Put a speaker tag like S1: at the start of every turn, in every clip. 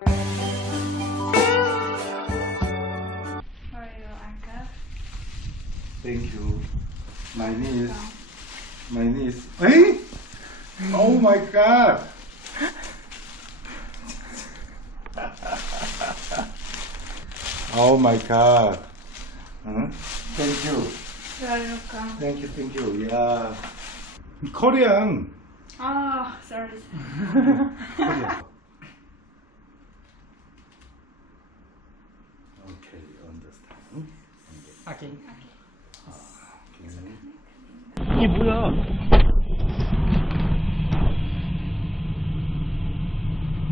S1: For you, uncle.
S2: Thank you. My niece. My niece. Hey! Eh? Oh my god! oh my god. Huh? Thank you.
S1: You're welcome.
S2: Thank you, thank you. Yeah. Korean.
S1: Oh, sorry.
S2: Korean. Okay, understand.
S3: Okay.
S2: 이게 뭐야?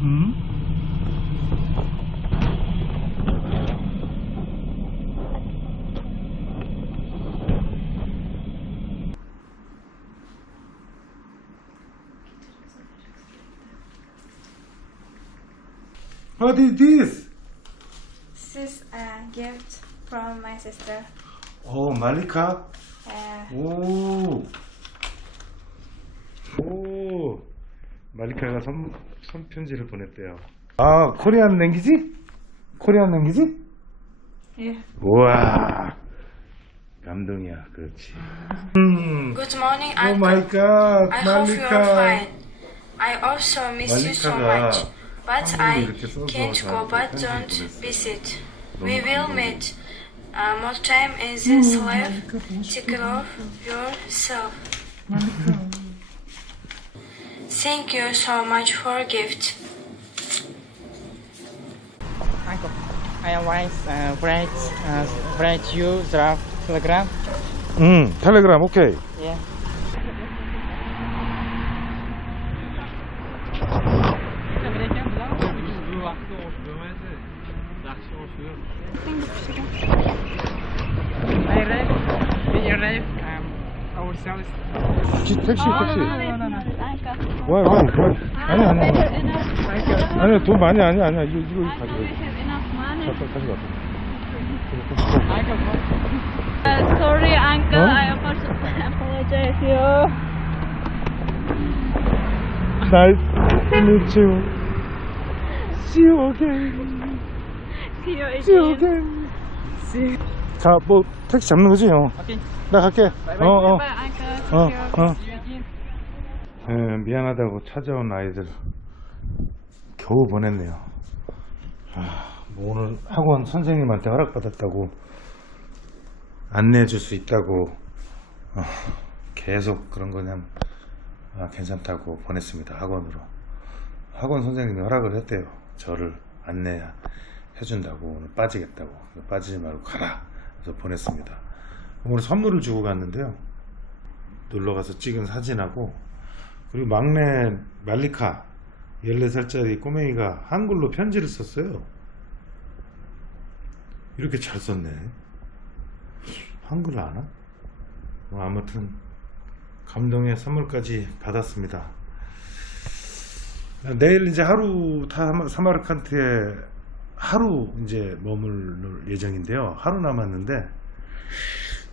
S2: 음? What is this?
S1: This is a gift from my sister.
S2: 어, 말리카?
S1: Uh,
S2: 오. 오. 마리카가 선, 손편지를 보냈대요. 아, 코리안 랭귀지? 코리안 랭귀지?
S1: yeah.
S2: 우와. 감동이야, 그렇지. 음.
S1: Good morning,
S2: 오
S1: uncle.
S2: 마이 갓,
S1: I hope you're
S2: 말리카.
S1: fine. I also miss you so
S2: 말리카가
S1: much, but
S2: 한국에
S1: I
S2: 이렇게 써서
S1: can't go.
S2: 저한테
S1: But
S2: 편지를
S1: don't
S2: 보냈어요.
S1: visit. We will meet. Uh, more time in this life. Take care of yourself. Thank you so much for gift.
S3: Uncle, I want uh, write, uh, write you the telegram.
S2: Mm, telegram, okay.
S3: Yeah.
S2: 많이 아니, 아니야. 이거, 이거 가지고. 가져, 가져가.
S3: Uncle,
S4: Uh, sorry, uncle.
S2: Huh?
S4: I apo- apologize you.
S2: Nice to meet you. See you again.
S4: See you
S2: See you
S4: again.
S2: again. 자, 뭐 택시 잡는 거지? 어.
S3: Okay.
S2: 나 갈게. 어, 어. 어. 어.
S3: Again.
S2: 예, 미안하다고 찾아온 아이들 겨우 보냈네요. 아, 뭐 오늘 학원 선생님한테 허락받았다고 안내해 줄 수 있다고 어, 계속 그런 거냐면 아, 괜찮다고 보냈습니다. 학원으로. 학원 선생님이 허락을 했대요. 저를 안내 해 준다고 오늘 빠지겠다고 빠지지 말고 가라. 그래서 보냈습니다. 오늘 선물을 주고 갔는데요. 놀러 가서 찍은 사진하고 그리고 막내 말리카 14살짜리 꼬맹이가 한글로 편지를 썼어요. 이렇게 잘 썼네. 한글 아나? 뭐 아무튼 감동의 선물까지 받았습니다. 내일 이제 하루 타 사마르칸트에 하루 이제 머물 예정인데요. 하루 남았는데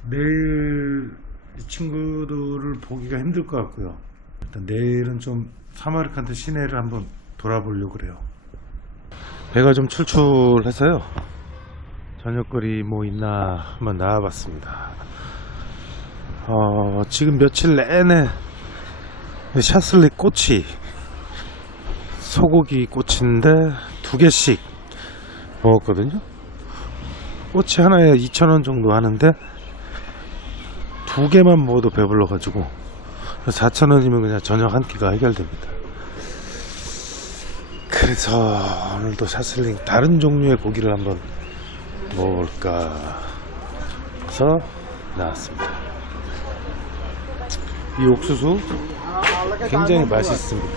S2: 내일 이 친구들을 보기가 힘들 것 같고요. 일단 내일은 좀 사마르칸트 시내를 한번 돌아보려고 그래요. 배가 좀 출출해서요. 저녁거리 뭐 있나 한번 나와봤습니다. 어, 지금 며칠 내내 샤슬리 꼬치 소고기 꼬치인데 두 개씩 먹었거든요. 꼬치 하나에 2,000원 정도 하는데 두 개만 먹어도 배불러 가지고 4,000원이면 그냥 저녁 한 끼가 해결됩니다. 그래서 오늘도 샤슬링 다른 종류의 고기를 한번 먹어볼까 해서 나왔습니다. 이 옥수수 굉장히 맛있습니다.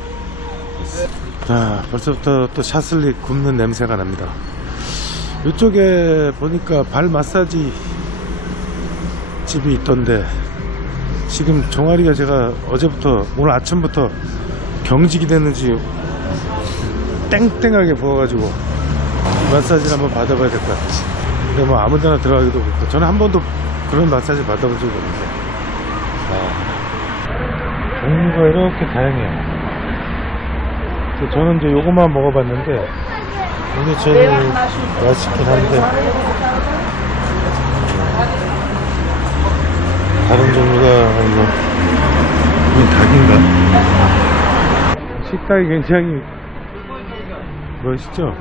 S2: 아, 벌써부터 또 샤슬리 굽는 냄새가 납니다. 이쪽에 보니까 발 마사지 집이 있던데 지금 종아리가 제가 어제부터 오늘 아침부터 경직이 됐는지 땡땡하게 부어가지고 마사지를 한번 받아봐야 될 것 같아요. 근데 뭐 아무 데나 들어가기도 그렇고 저는 한 번도 그런 마사지 받아본 적이 없는데 아, 종류가 이렇게 다양해요. 저는 이제 요것만 먹어봤는데 근데 제일 맛있긴 한데 다른 종류가 이거 이건 닭인가? 식당이 굉장히 멋있죠?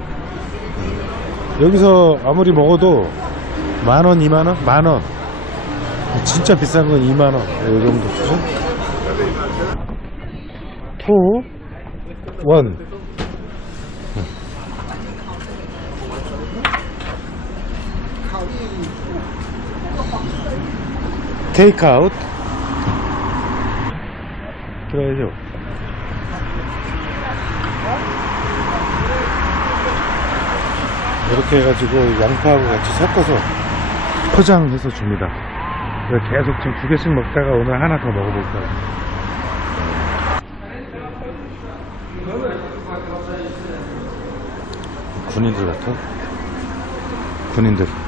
S2: 여기서 아무리 먹어도 만원, 이만원? 만원 진짜 비싼 건 2만원 이 정도 수준? 투, 원 테이크아웃 그래야죠. 이렇게 해가지고 양파하고 같이 섞어서 포장해서 줍니다. 계속 지금 두 개씩 먹다가 오늘 하나 더 먹어볼 거예요. 군인들 같아? 군인들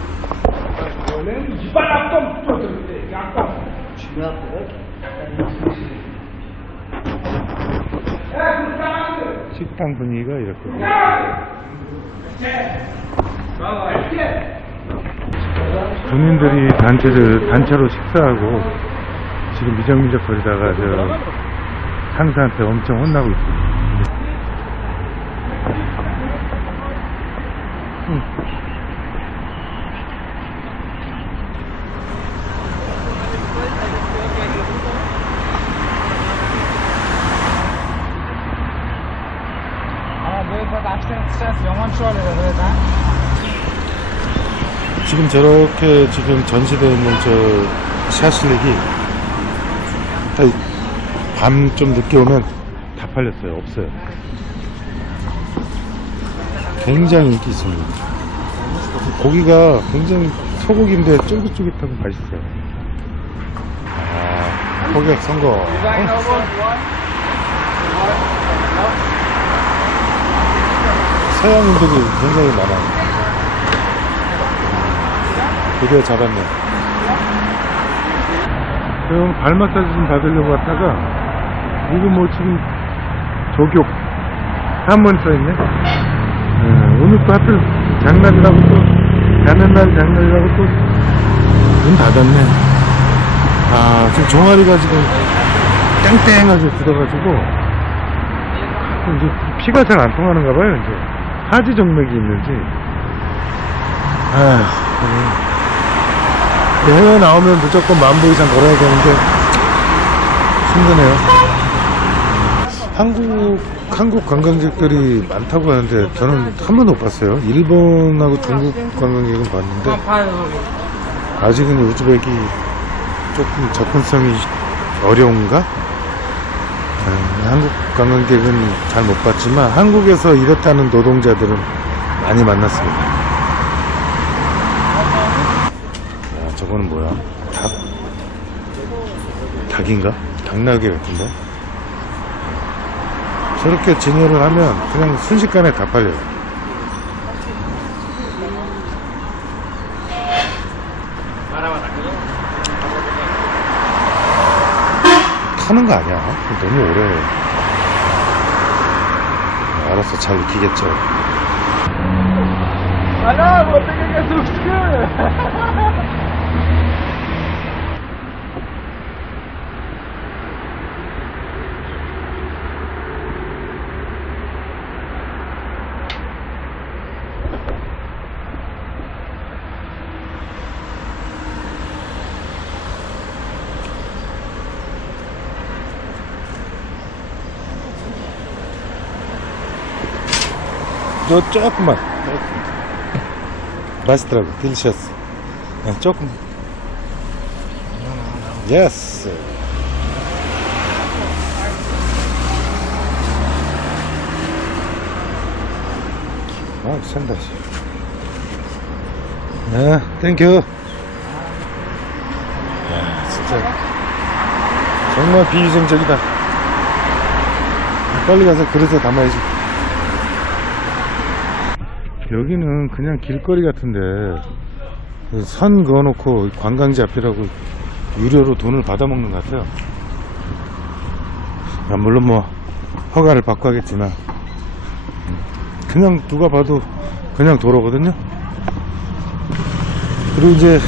S2: 식당 분위기가 이렇거든요. 군인들이 단체를 단체로 식사하고 지금 미적미적 거리다가 저 상사한테 엄청 혼나고 있습니다.
S3: 아, 너희가 학생 스트레스 영원 추월해서 그러다.
S2: 지금 저렇게 지금 전시되어 있는 저 샤슬릭이 밤 좀 늦게 오면 다 팔렸어요. 없어요. 굉장히 인기 있습니다. 고기가 굉장히 소고기인데 쫄깃쫄깃하고 맛있어요. 아, 고객 성공. 서양인들이 굉장히 많아요. 드디어 잡았네. 그럼 발 마사지 좀 받으려고 왔다가, 이거 뭐 지금, 조교, 한번 써있네? 예, 오늘 또 하필 장날이라고 또, 가는 날 장날이라고 또, 문 닫았네. 아, 지금 종아리가 지금 땡땡하게 굳어가지고, 이제 피가 잘 안 통하는가 봐요, 이제. 하지 정맥이 있는지. 아, 해외 나오면 무조건 만보 이상 걸어야 되는데 힘드네요. 한국 한국 관광객들이 많다고 하는데 저는 한 번도 못 봤어요. 일본하고 중국 관광객은 봤는데 아직은 우즈벡이 조금 접근성이 어려운가? 음, 한국 관광객은 잘 못 봤지만 한국에서 일했다는 노동자들은 많이 만났습니다. 야, 저거는 뭐야? 닭? 닭인가? 닭날개 같은데? 저렇게 진열을 하면 그냥 순식간에 다 팔려요. 타는 거 아니야? 너무 오래. 알아서 잘 익히겠죠. 저 조금만. 맛있더라고. 딜리셔스. 네, 조금. 예스. 아, 산다. 씨. 네, 땡큐. 야, 진짜. 정말 비위생적이다. 빨리 가서 그릇에 담아야지. 여기는 그냥 길거리 같은데 그선 그어놓고 관광지 앞이라고 유료로 돈을 받아먹는 것 같아요. 아, 물론 뭐 허가를 받고 하겠지만 음, 그냥 누가 봐도 그냥 도로거든요. 그리고 이제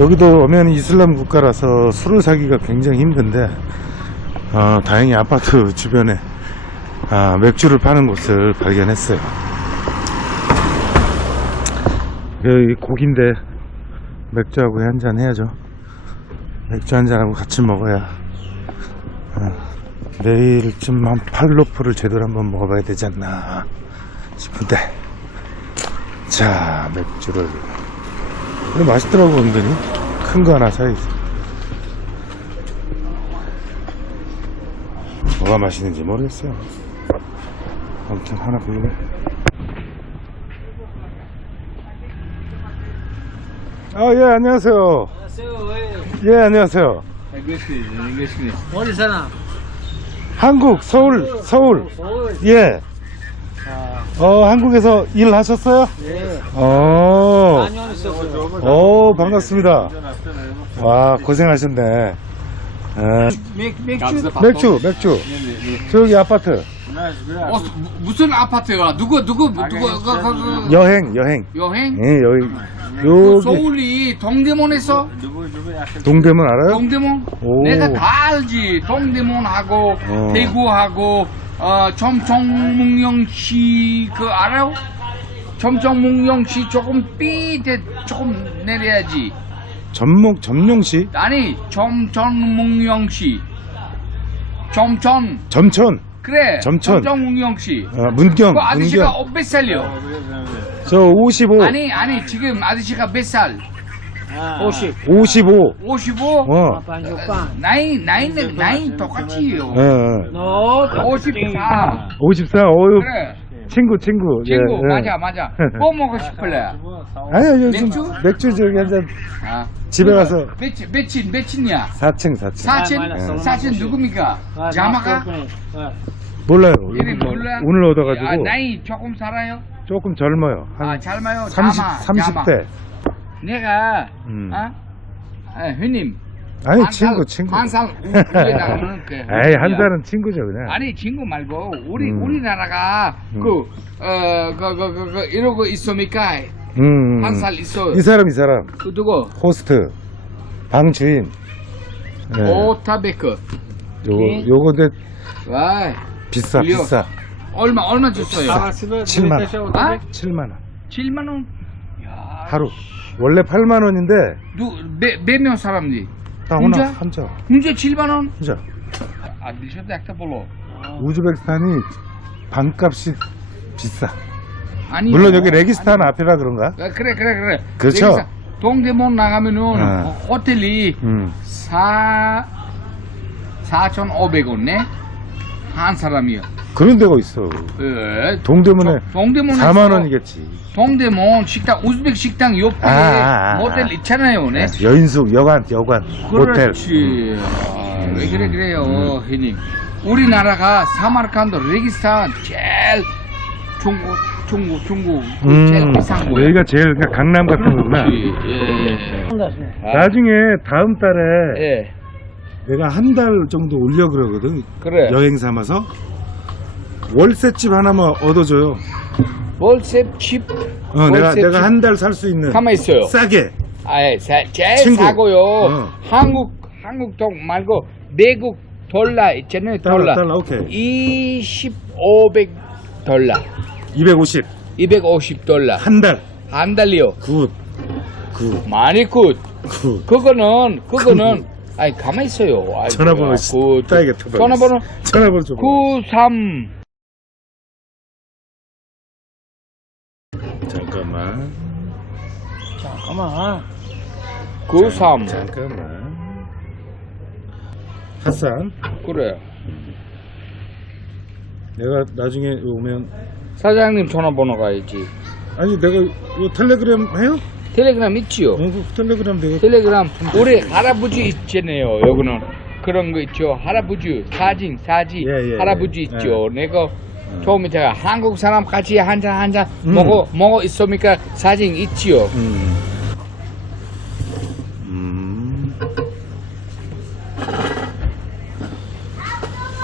S2: 여기도 오면 이슬람 국가라서 술을 사기가 굉장히 힘든데 어, 다행히 아파트 주변에 아, 맥주를 파는 곳을 발견했어요. 여기 고기인데 맥주하고 한잔 해야죠. 맥주 한잔하고 같이 먹어야 어, 내일쯤 한 팔로프를 제대로 한번 먹어봐야 되지 않나 싶은데. 자 맥주를. 맛있더라고 은근히. 큰 거 하나 사야지 뭐가 맛있는지 모르겠어요. 아무튼 하나 고르고 아예 안녕하세요 예 안녕하세요
S5: 어디 사나?
S2: 한국 서울 서울 예. 어 한국에서 일하셨어요?
S5: 예.
S2: 어.
S5: 많이 있었어요.
S2: 어 반갑습니다. 와 고생하셨네. 에,
S5: 맥, 맥주?
S2: 맥주 맥주. 저기 아파트
S6: 어, 무- 무슨 아파트가 누구 누구 누구 그, 그, 그,
S2: 여행 여행.
S6: 여행?
S2: 예 여기
S6: 그
S2: 여기
S6: 서울이 동대문에서
S2: 동대문 알아요?
S6: 동대문
S2: 오.
S6: 내가 다 알지 동대문하고
S2: 어.
S6: 대구하고 어, 점청문영시 그 알아요? 점청문영시 조금 삐대 조금 내려야지
S2: 전목 점룡시
S6: 아니 점천문영시 점천
S2: 점천
S6: 그래
S2: 점천.
S6: 점천문영시
S2: 어, 문경
S6: 그 아저씨가
S2: 문경
S6: 어, 몇 살이요?
S2: 저 55,
S6: 아니 아니 지금 아저씨가 몇 살?
S5: 50.
S2: 55.
S6: 55?
S2: 어.
S5: 반죽 반.
S6: 나이 나이는 나이 똑같이요.
S2: 어, 어.
S5: 너,
S6: 54.
S2: 54. 어유
S6: 그래
S2: 친구 친구. 예,
S6: 친구
S2: 예.
S6: 맞아 맞아. 뭐 먹고 싶을래?
S2: 아니요 요즘
S6: 맥주?
S2: 맥주 저기 한잔
S6: 아
S2: 집에 가서
S6: 몇층 몇층 몇층이야?
S2: 4층 4층.
S6: 사친
S5: 아,
S6: 사친 누굽니까? 자마가
S2: 몰라요.
S6: 이름 몰라?
S2: 오늘 얻어가지고
S6: 아, 나이 조금 살아요?
S2: 조금 젊어요. 한
S6: 아 젊어요.
S2: 30,
S6: 자마
S2: 30대.
S6: 내가
S2: 음.
S6: 어? 아, 형님
S2: 아니
S6: 한
S2: 친구
S6: 살-
S2: 친구.
S6: 한 살 위에다가 그렇게
S2: 에이 한 살은 친구죠 그냥.
S6: 아니 친구 말고 우리
S2: 음.
S6: 우리나라가
S2: 음.
S6: 그어그그 그, 그, 이러고 있습니까?
S2: 음, 음.
S6: 한 살 있어.
S2: 이 사람 이 사람
S6: 그 누구?
S2: 호스트 방 주인. 예.
S6: 오타베크.
S2: 요거 요거 근데
S6: 와
S2: 비싸
S6: 빌려.
S2: 비싸.
S6: 얼마 얼마 줬어요?
S2: 7만 원.
S6: 아?
S2: 7만 원
S6: 7만 원.
S2: 하루. 원래 8만 원인데
S6: 누몇명 사람들이?
S2: 나
S6: 혼자?
S2: 혼자 혼자
S6: 문제 7만 원?
S2: 혼자.
S6: 안 드셔도 볼로.
S2: 우즈베키스탄이 방값이 비싸.
S6: 아니
S2: 물론 여기 레기스탄 앞이라 그런가?
S6: 아, 그래 그래 그래.
S2: 그렇죠.
S6: 여기서 동대문 나가면은
S2: 아.
S6: 어, 호텔이
S2: 음.
S6: 4 4,500원네 한 사람이요.
S2: 그런 데가 있어.
S6: 예.
S2: 동대문에
S6: 저- 동대문에
S2: 4만 원이겠지.
S6: 동대문 식당 우즈벡 식당 옆에
S2: 아, 아, 아,
S6: 모텔
S2: 아.
S6: 있잖아요, 네.
S2: 여인숙, 여관, 여관, 호텔.
S6: 그렇지. 아, 왜 그래 그래요, 형님. 우리나라가 사마르칸드 레기스탄 제일 중국 중국 중국 그
S2: 음,
S6: 제일 비싼 거예요.
S2: 여기가 제일 그러니까 강남 같은 거구나.
S6: 예.
S2: 나중에 다음 달에
S6: 예.
S2: 내가 한 달 정도 올려 그러거든.
S6: 그래.
S2: 여행 삼아서 월세집 하나만 얻어줘요.
S6: 월세 칩.
S2: 어, 내가
S6: 월세 집.
S2: 내가 한 달 살 수 있는
S6: 가만 있어요.
S2: 싸게.
S6: 아, 자, 제일
S2: 친구.
S6: 싸고요.
S2: 어.
S6: 한국 한국 돈 말고 미국 달러 있잖아요.
S2: 달러,
S6: 달러.
S2: 달러, 오케이.
S6: 2500 달러.
S2: 250.
S6: 250 달러.
S2: 한 달.
S6: 한 달이요.
S2: 굿. 굿.
S6: 많이 굿.
S2: 굿.
S6: 그거는 그거는 아니 가만 있어요. 아이고,
S2: 전화번호
S6: 그,
S2: 따야겠다.
S6: 전화번호
S2: 전화번호 좀.
S6: 93
S2: 잠깐만.
S5: 잠깐만.
S6: 93
S2: 잠깐만. 핫산.
S6: 그래.
S2: 내가 나중에 오면
S6: 사장님 전화번호 가야지.
S2: 아니 내가 이 텔레그램 해요?
S6: 텔레그램 있지요.
S2: 어, 그 텔레그램 내가
S6: 텔레그램 우리 할아버지 있잖아요. 여기는 그런 거 있죠. 할아버지 사진 사진
S2: 예, 예,
S6: 할아버지
S2: 예.
S6: 있죠. 내가 처음에 제가 한국 사람 같이 한잔 한잔
S2: 음.
S6: 먹어 먹어 있으니까 사진 있지요.
S2: 음. 음.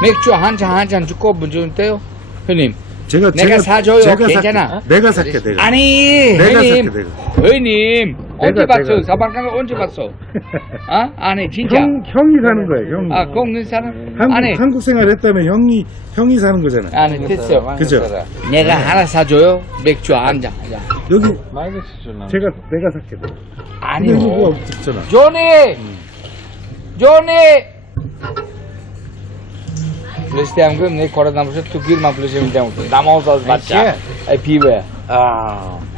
S6: 맥주 한 잔 한 잔 주고 문제 돼요, 형님.
S2: 제가
S6: 내가 사줘요.
S2: 제가
S6: 괜찮아.
S2: 살게. 내가 살게 내가.
S6: 아니
S2: 내가
S6: 형님
S2: 살게 내가.
S6: 형님 언제
S2: 내가,
S6: 봤어
S2: 내가.
S6: 사마르칸드 언제 봤어 아 아니 진짜
S2: 형 형이 사는 거예요. 형.
S6: 아 공는 사람
S2: 한국
S6: 아니
S2: 한국 생활 했다면 형이 형이 사는 거잖아요.
S6: 아니 됐어
S2: 그죠?
S6: 내가 하나 사줘요 맥주 한잔 야.
S2: 여기. 제가 내가 살게. 근데
S6: 아니요
S2: 누가 없잖아.
S6: Johnny Johnny Listeyam gëm ne koradan bëshet të girë ma plëshim të jam. Namaz az bacha. E pive. Ah.